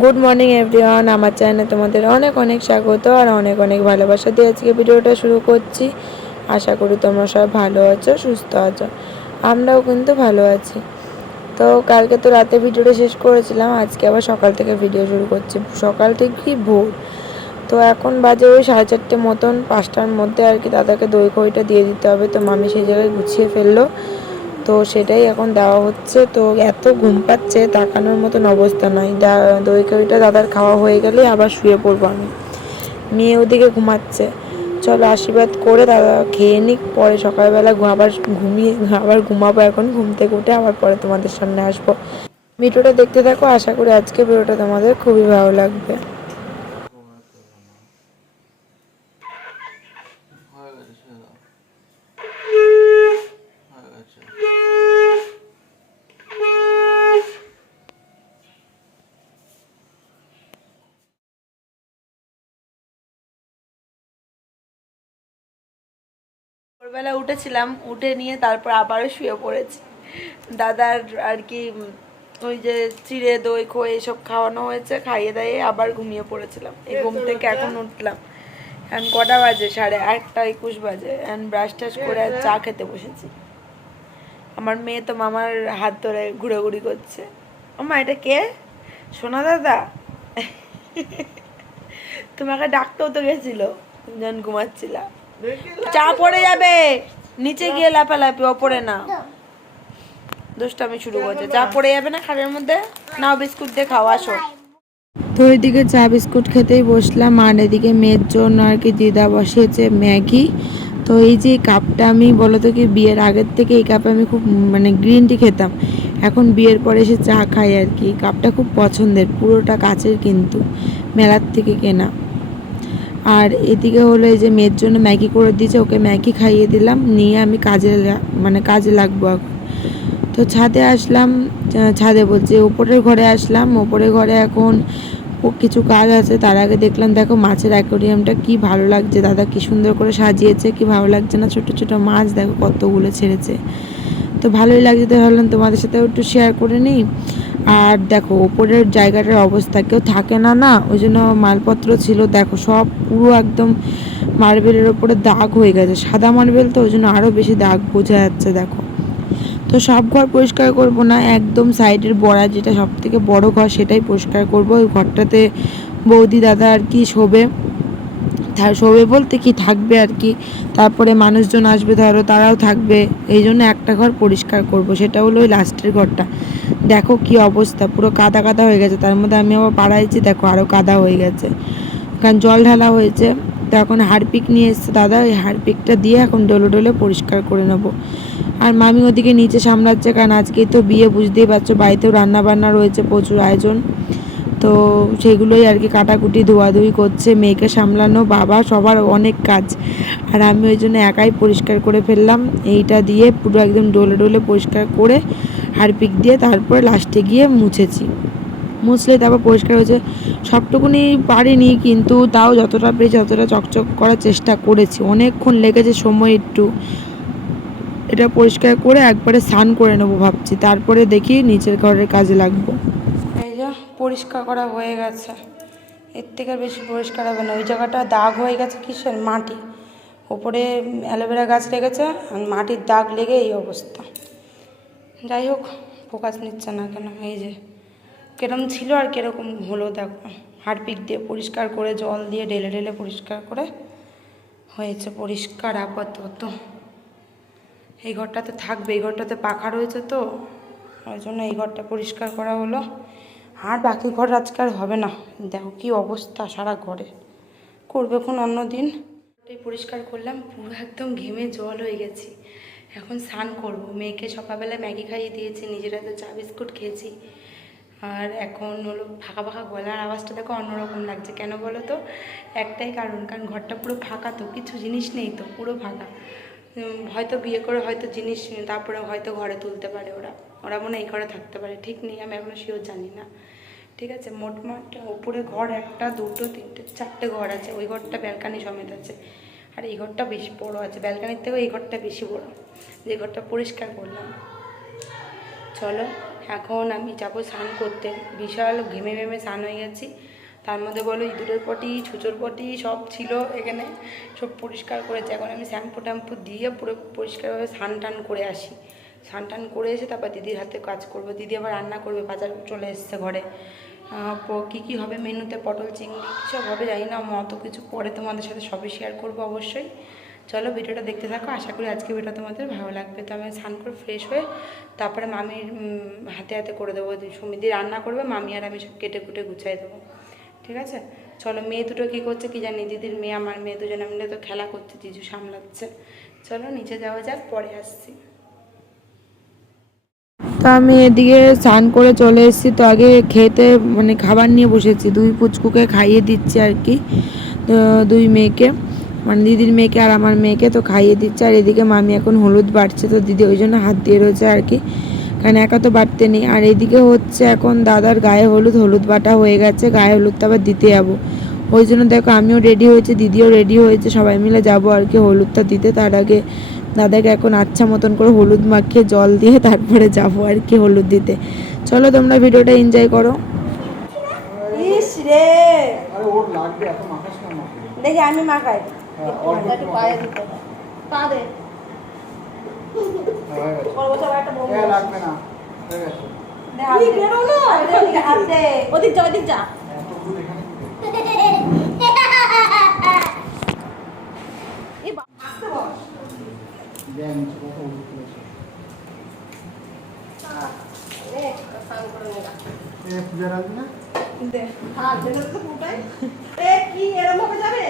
Good morning everyone, আমার চ্যানেলে তোমাদের অনেক অনেক স্বাগত আর অনেক অনেক ভালোবাসা দিয়ে আজকে ভিডিওটা শুরু করছি। আশা করি তোমরা সব ভালো আছো, সুস্থ আছো। আমরাও কিন্তু ভালো আছি। তো কালকে তো রাতে ভিডিওটা শেষ করেছিলাম, আজকে আবার সকাল থেকে ভিডিও শুরু করছি। সকাল থেকেই ভোর, তো এখন বাজে ওই 4:30 মতন, 5টার মধ্যে আর কি দাদাকে দই খইটা দিয়ে দিতে হবে। তো মামি সেই জায়গায় গুছিয়ে ফেললো, তো সেটাই এখন দেওয়া হচ্ছে। তো এত ঘুম পাচ্ছে, তাকানোর মতন অবস্থা নয়। দই কারিটা দাদার খাওয়া হয়ে গেলে আবার শুয়ে পড়বো আমি। মেয়ে ওদিকে ঘুমাচ্ছে। চলো আশীর্বাদ করে দাদা খেয়ে নিক, পরে সকালবেলা আবার ঘুমাবো। এখন ঘুম থেকে উঠে আবার পরে তোমাদের সামনে আসবো। ভিডিওটা দেখতে থাকো, আশা করি আজকে ভিডিওটা তোমাদের খুবই ভালো লাগবে। ভোরবেলা উঠেছিলাম, উঠে নিয়ে তারপর আবারও শুয়ে পড়েছি। দাদার আর কি ওই যে চিড়ে দই খই এসব খাওয়ানো হয়েছে, খাইয়ে দাইয়ে আবার ঘুমিয়ে পড়েছিলাম। এই ঘুম থেকে এখন উঠলাম। এখন কটা বাজে? 8:21 বাজে। এখন ব্রাশ টাশ করে আর চা খেতে বসেছি। আমার মেয়ে তো মামার হাত ধরে ঘুরোঘুরি করছে। মামা এটা কে? সোনা দাদা? তোমাকে ডাকতেও তো গেছিল যখন ঘুমাচ্ছিলা। চা পড়ে যাবে, নিচে গিয়ে লাফালাফি, ওপরে না। দুষ্টামি শুরু করছে। চা পড়ে যাবে না খাটের মধ্যে? নাও বিস্কুট দিয়ে খাওয়া আসো। তো ওইদিকে চা বিস্কুট খেতেই বসলাম, আর এদিকে মেয়ের জন্য আর কি দিদা বসিয়েছে ম্যাগি। তো এই যে কাপটা, আমি বলো তো কি বিয়ের আগের থেকে এই কাপে আমি খুব গ্রিন টি খেতাম। এখন বিয়ের পরে এসে চা খাই আর কি। কাপটা খুব পছন্দের, পুরোটা কাচের কিন্তু, মেলার থেকে কেনা। আর এদিকে হলো এই যে মেয়ের জন্য ম্যাগি করে দিয়েছে, ওকে ম্যাগি খাইয়ে দিলাম, নিয়ে আমি কাজে লাগবো এখন। তো ছাদে আসলাম, ছাদে বলছি ওপরের ঘরে আসলাম। ওপরের ঘরে এখন কিছু কাজ আছে। তার আগে দেখলাম, দেখো মাছের অ্যাকোরিয়ামটা কি ভালো লাগছে, দাদা কি সুন্দর করে সাজিয়েছে, কি ভালো লাগছে না? ছোট ছোট মাছ দেখো কতগুলো ছেড়েছে, তো ভালোই লাগছে। তো ভাবলাম তোমাদের সাথেও একটু শেয়ার করে নিই। আর দেখো ওপরের জায়গাটার অবস্থা, কেউ থাকে না না, ওই জন্য মালপত্র ছিল দেখো সব পুরো একদম মার্বেলের ওপরে দাগ হয়ে গেছে। সাদা মার্বেল তো, ওই জন্য আরও বেশি দাগ বোঝা যাচ্ছে দেখো। তো সব ঘর পরিষ্কার করব না, একদম সাইডের বড়া যেটা সব থেকে বড় ঘর সেটাই পরিষ্কার করব। ওই ঘরটাতে বৌদি দাদা আর কি শোবে, শোবে বলতে কি থাকবে আর কি। তারপরে মানুষজন আসবে ধরো, তারাও থাকবে। এই জন্য একটা ঘর পরিষ্কার করব, সেটা হলো ওই লাস্টের ঘরটা। দেখো কি অবস্থা, পুরো কাদা কাদা হয়ে গেছে। তার মধ্যে আমি আবার পাড়াইছি, দেখো আরও কাদা হয়ে গেছে, কারণ জল ঢালা হয়েছে। তো এখন হারপিক নিয়ে এসছে দাদা, ওই হারপিকটা দিয়ে এখন ডলে ডলে পরিষ্কার করে নেবো। আর মামি ওদিকে নিচে সামলাচ্ছে, কারণ আজকেই তো বিয়ে, বুঝতেই পারছো, বাড়িতেও রান্না বান্না রয়েছে, প্রচুর আয়োজন। তো সেগুলোই আর কি কাটাকুটি ধোয়াধুয়ি করছে, মেয়েকে সামলানো, বাবা সবার অনেক কাজ। আর আমি ওই জন্য একাই পরিষ্কার করে ফেললাম। এইটা দিয়ে পুরো একদম ডলে ডলে পরিষ্কার করে হারপিক দিয়ে তারপরে লাস্টে গিয়ে মুছেছি। মুছলে তারপর পরিষ্কার হয়েছে। সবটুকুনি পারিনি, কিন্তু তাও যতটা পেরেছি ততটা চকচক করার চেষ্টা করেছি। অনেকক্ষণ লেগেছে সময় একটু। এটা পরিষ্কার করে একবারে স্নান করে নেবো ভাবছি, তারপরে দেখি নিচের ঘরের কাজে লাগবো। এই যে পরিষ্কার করা হয়ে গেছে, এর থেকে বেশি পরিষ্কার হবে না। ওই জায়গাটা দাগ হয়ে গেছে, কিসের? মাটি। ওপরে অ্যালোভেরা গাছ লেগেছে, আর মাটির দাগ লেগে এই অবস্থা। যাই হোক, ফোকাস নিচ্ছে না কেন? এই যে কিরম ছিল আর কীরকম হলো দেখো। হারপিক দিয়ে পরিষ্কার করে, জল দিয়ে ঢেলে ঢেলে পরিষ্কার করে হয়েছে পরিষ্কার আপাতত। এই ঘরটাতে থাকবে, এই ঘরটাতে পাখা রয়েছে তো, ওই জন্য এই ঘরটা পরিষ্কার করা হলো। আর বাকি ঘর আজকে আর হবে না। দেখো কি অবস্থা সারা ঘরে, করবে কোন অন্য দিন। পরিষ্কার করলাম, পুরো একদম ঘেমে জল হয়ে গেছি। এখন স্নান করবো। মেয়েকে সকালবেলা ম্যাগি খাইয়ে দিয়েছি, নিজের হাতে চা বিস্কুট খেয়েছি। আর এখন হলো ফাঁকা ফাঁকা গলার আওয়াজটা দেখো অন্যরকম লাগছে। কেন বলো তো? একটাই কারণ ঘরটা পুরো ফাঁকা, তো কিছু জিনিস নেই, তো পুরো ফাঁকা। হয়তো বিয়ে করে হয়তো জিনিস তারপরে হয়তো ঘরে তুলতে পারে ওরা মনে এই ঘরে থাকতে পারে, ঠিক নেই, আমি এখনও শিওর জানি না। ঠিক আছে, মোটমাট উপরে ঘর 1 2 3 4টে ঘর আছে। ওই ঘরটা ব্যালকানি সমেত আছে, আর এই ঘরটা বেশি বড় আছে। ব্যালকানির থেকেও এই ঘরটা বেশি বড়, যে ঘরটা পরিষ্কার করলাম। চলো এখন আমি যাবো স্নান করতে। বিশাল ঘেমে ঘেমে স্নান হয়ে গেছি। তার মধ্যে বলো ইঁদুরের পটি, ছুঁচোর পটি সব ছিল এখানে, সব পরিষ্কার করেছে। এখন আমি শ্যাম্পু ট্যাম্পু দিয়ে পুরো পরিষ্কারভাবে স্নান টান করে আসি। স্নান টান করে এসে তারপর দিদির হাতে কাজ করব। দিদি আবার রান্না করবে, বাজার চলে এসছে ঘরে। কী কী হবে মেনুতে, পটল চিংড়ি সব হবে জানি না, অত কিছু পরে তোমাদের সাথে সবই শেয়ার করবো অবশ্যই। চলো ভিডিওটা দেখতে থাকো, আশা করি আজকে ভিডিও তোমাদের ভালো লাগবে। তো আমি স্নান করে ফ্রেশ হয়ে তারপরে মামির হাতে হাতে করে দেবো। সুমিদি রান্না করবে, মামি আর আমি সব কেটে কুটে গুছিয়ে দেবো, ঠিক আছে? চলো, মেয়ে দুটো কী করছে কি জানি, দিদির মেয়ে আমার মেয়ে দুজনে মিলে তো খেলা করছে, জিজু সামলাচ্ছে। চলো নিচে যাওয়া যাক, পরে আসছি। তো আমি এদিকে স্নান করে চলে এসেছি। তো আগে খেতে মানে খাবার নিয়ে বসেছি, দুই পুচকুকে খাইয়ে দিচ্ছি আর কি, দুই মেয়েকে, মানে দিদির মেয়েকে আর আমার মেয়েকে তো খাইয়ে দিচ্ছে। আর এদিকে মামি এখন হলুদ বাটছে, তো দিদি ওই জন্য হাত দিয়ে রয়েছে আর কি, কারণ একা তো বাটতে নেই। আর এদিকে হচ্ছে এখন দাদার গায়ে হলুদ, হলুদ বাটা হয়ে গেছে, গায়ে হলুদটা আবার দিতে যাবো। ওই জন্য দেখো আমিও রেডি হয়েছি, দিদিও রেডি হয়েছে, সবাই মিলে যাবো আর কি হলুদটা দিতে। তার আগে দাদাকে এখন আচ্ছা মতন করে হলুদ মাখিয়ে জল দিয়ে তারপরে যাবো আর কি হলুদ দিতে। চলো তোমরা ভিডিওটা এনজয় করো। ইস রে, দেখি আমি মাখাই, পা দে ওদিক যা, ওদিক যা। কি এরকম ভাবে যাবে?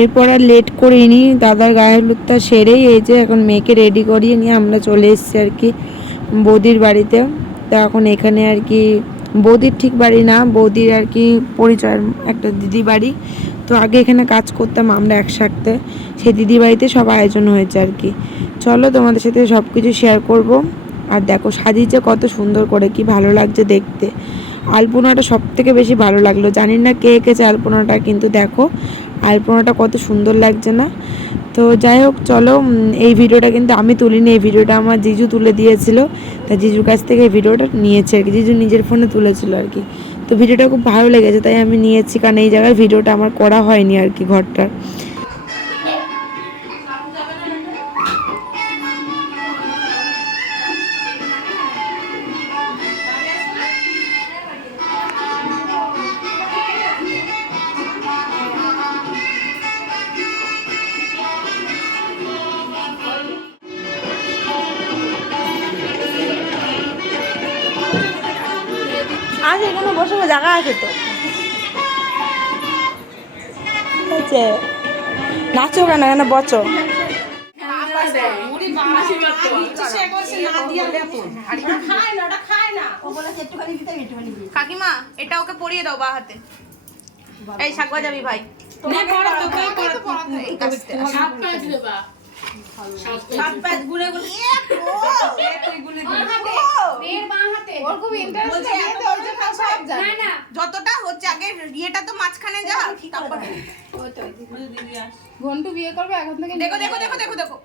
এরপর আর লেট করিনি, দাদার গায়ে হলুদটা সেরেই এই যে এখন মেয়েকে রেডি করিয়ে নিয়ে আমরা চলে এসেছি আর কি বৌদির বাড়িতে। তো এখন এখানে আর কি বৌদির ঠিক বাড়ি না, বৌদির আর কি পরিচয়ের একটা দিদি বাড়ি। তো আগে এখানে কাজ করতাম আমরা একসাথে, সেই দিদি বাড়িতে সব আয়োজন হয়েছে আর কি। চলো তোমাদের সাথে সব কিছু শেয়ার করব। আর দেখো সাজিয়েছে কত সুন্দর করে, কি ভালো লাগছে দেখতে। আলপনাটা সব থেকে বেশি ভালো লাগলো, জানি না কে এঁকেছে আলপনাটা, কিন্তু দেখো আলপনাটা কত সুন্দর লাগছে না? তো যাই হোক চলো, এই ভিডিওটা কিন্তু আমি তুলিনি, এই ভিডিওটা আমার জিজু তুলে দিয়েছিল। তা জিজুর কাছ থেকে এই ভিডিওটা নিয়েছে আর কি, জিজু নিজের ফোনে তুলেছিল আর কি। তো ভিডিওটা খুব ভালো লেগেছে তাই আমি নিয়েছি, কারণ এই জায়গায় ভিডিওটা আমার করা হয়নি আর কি ঘরটার। আছে এখানে বসে জায়গা আছে তো, আছে নাচো কেন, এখানে বচো। কাকিমা এটা ওকে পরিয়ে দাও বা হাতে। এই শাকবা যাবি ভাই, যতটা হচ্ছে আগে ইয়েটা তো মাঝখানে যা, তারপরে ঘন্টু বিয়ে করবে এখন থেকে। দেখো দেখো দেখো দেখো দেখো,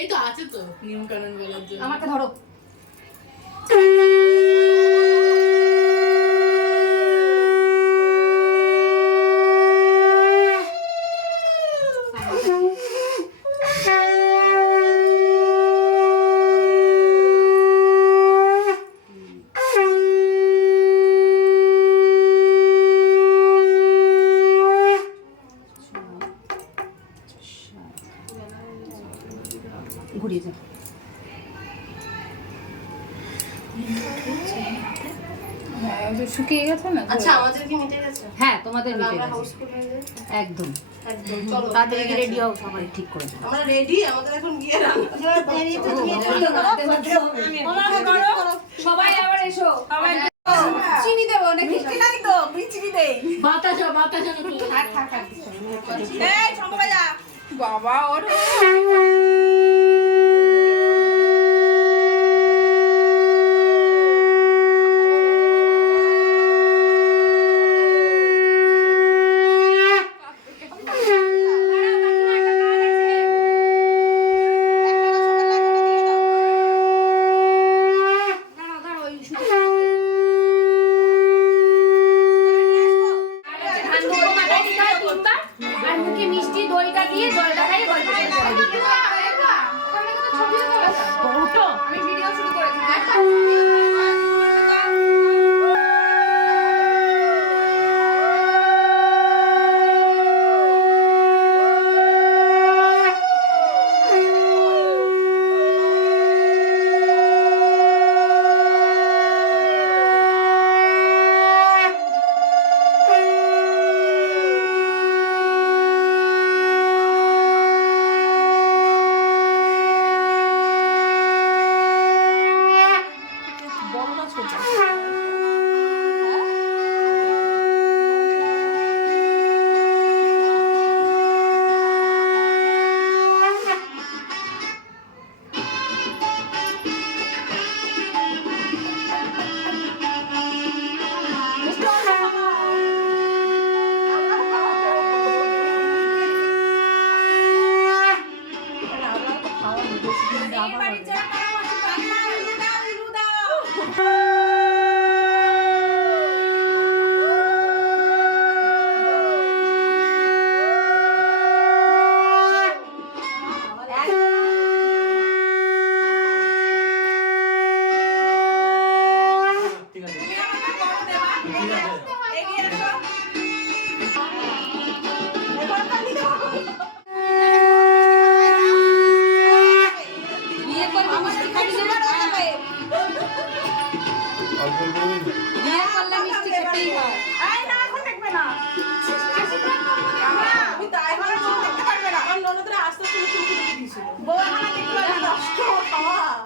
এই তো আছে তো নিয়ম কানুন বলার জন্য। আমাকে ধরো। ঘুরিয়ে যাও। শুকিয়ে গেছে না? আচ্ছা আমাদের কি মিটে গেছে? হ্যাঁ তোমাদের মিটে আমরা গেছে হাউসফুল হয়ে যাবে একদম। একদম। চলো তাড়াতাড়ি রেডি হও, সবাই ঠিক করে দাও। আমরা রেডি, আমাদের এখন গিয়ে রান্না সবাই আবার এসো। চিনি দেবো নাকি? মিষ্টি নাই তো, চিনি দেই। বাতাসা বাতাসা থাক থাক থাক। এই সম্ভবে যা বাবা ওর দিয়ে জলটা খাইয়ে গল্প করতে হবে। আমি ভিডিও শুরু করেছি।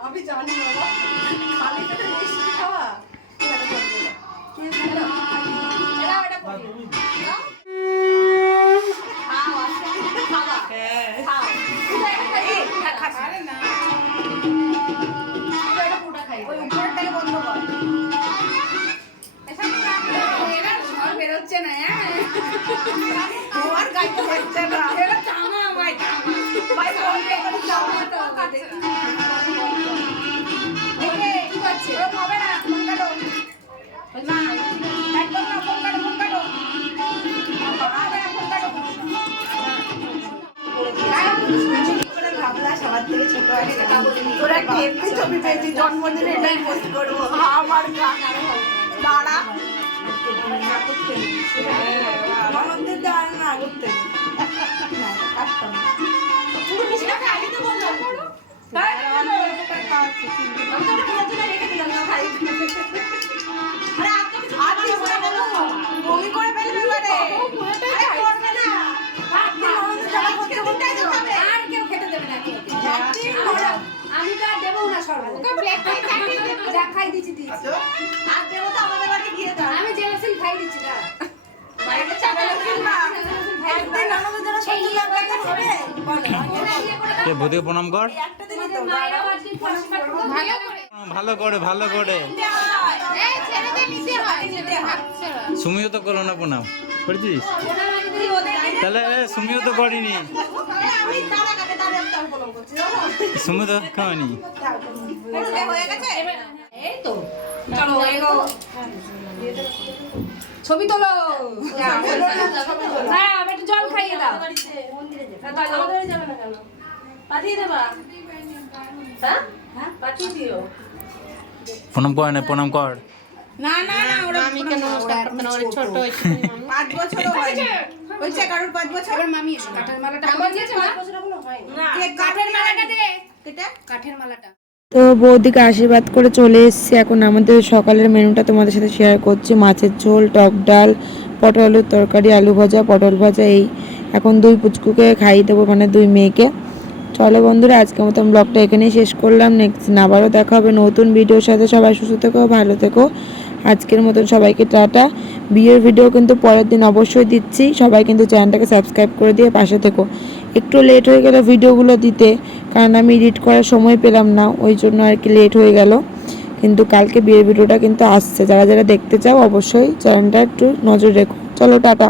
আমি জানি বাবা খালি পেটে মিষ্টি খাওয়া বেরোচ্ছে না গাইতে হচ্ছে না জন্মদিনে এটাই পোস্ট করবো আমার গান দাঁড়া আমাদের দাঁড়া না করতে বমি করে ফেলবে আর কেউ খেতে দেবে না আমি তো আর দেবো না সর্ব যা খাই দিচ্ছি আর দেবো তো আমাদের বাড়ি গিয়ে দাও আমি জেলাসিল খাই দিচ্ছি না বাইরে চাকালে কিনবা একদিন আমাদের যারা সত্যি লাগাতে হবে কে ভূতকে প্রণাম কর একটা দিন তো মায়েরা আজকে পরিষ্কার করো ভালো করে ভালো করে এই ছেড়ে দে নিতে হয় ছেড়ে হাত ছেড়ে সুমিও তো করলো না প্রণাম করেছিস তাহলে সুমিও তো করিনি আমি তারা কাটে তাদের তার বলো করছি সুমি তো খাওয়ানি হয়ে গেছে এই তো চলো এগো ছবি তোলো না আমি একটু জল খাইয়ে দাও মন্দিরে যাবে আমাদের যাবে না কেন পাঠিয়ে দেবা হ্যাঁ পাঠিয়ে দিও প্রণাম কর না প্রণাম কর না না না ওরা আমি কেন নমস্কার করতে না ওরা ছোট হইছে 5 বছরও হয়নি হইছে কারোর 5 বছর এবার মামি এসে কাঠের মালাটা আমার দিয়েছে না 5 বছর হলো হয় না কাঠের মালাটা দে কেটা কাঠের মালাটা তো বৌদিকে আশীর্বাদ করে চলে এসেছি। এখন আমাদের সকালের মেনুটা তোমাদের সাথে শেয়ার করছি। মাছের ঝোল, টক ডাল, পটল আলুর তরকারি, আলু ভাজা, পটল ভাজা। এই এখন দুই পুচকুকে খাইয়ে দেবো, মানে দুই মেয়েকে। চলো বন্ধুরা, আজকের মতন ব্লগটা এখানেই শেষ করলাম। নেক্সট দিন আবারও দেখা হবে নতুন ভিডিওর সাথে। সবাই সুস্থ থেকো, ভালো থেকো। আজকের মতন সবাইকে টাটা। বিয়ের ভিডিও কিন্তু পরের দিন অবশ্যই দিচ্ছি। সবাই কিন্তু চ্যানেলটাকে সাবস্ক্রাইব করে দিয়ে পাশে থেকো। একটু লেট হয়ে গেল ভিডিওগুলো দিতে, কারণ আমি এডিট করার সময় পেলাম না, ওই জন্য আর কি লেট হয়ে গেল। কিন্তু কালকে বিয়ের ভিডিওটা কিন্তু আসছে। যারা যারা দেখতে চাও অবশ্যই চ্যানেলটা একটু নজর রেখো। চলো টাটা।